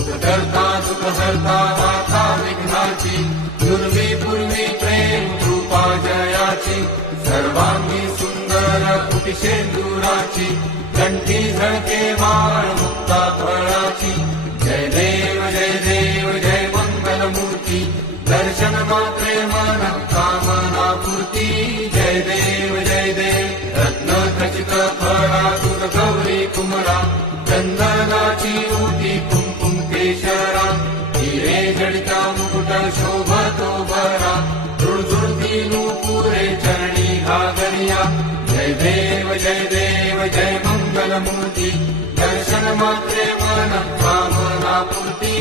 सुखकर्ता दुःखहर्ता माता विघ्नाची पूर्वी पूर्वी प्रेम कृपा जयाची सर्वांगी सुंदर कुटिशेंदुराची कंठी झळके माळ मुक्ता फळाची जय देव जय मंगलमूर्ती दर्शन मात्रे मन कामना पूर्ती जय देव रत्न खचित फळा दूध गौरी कुमरा चंदनाची उटी कुंकुम केशरा हिरे जडिता मुकुट शोभतो बरा झुळझुळती नूपुरे चरणी घागरिया जय देव जय मंगलमूर्ती दर्शन मात्रे मन कामना पूर्ती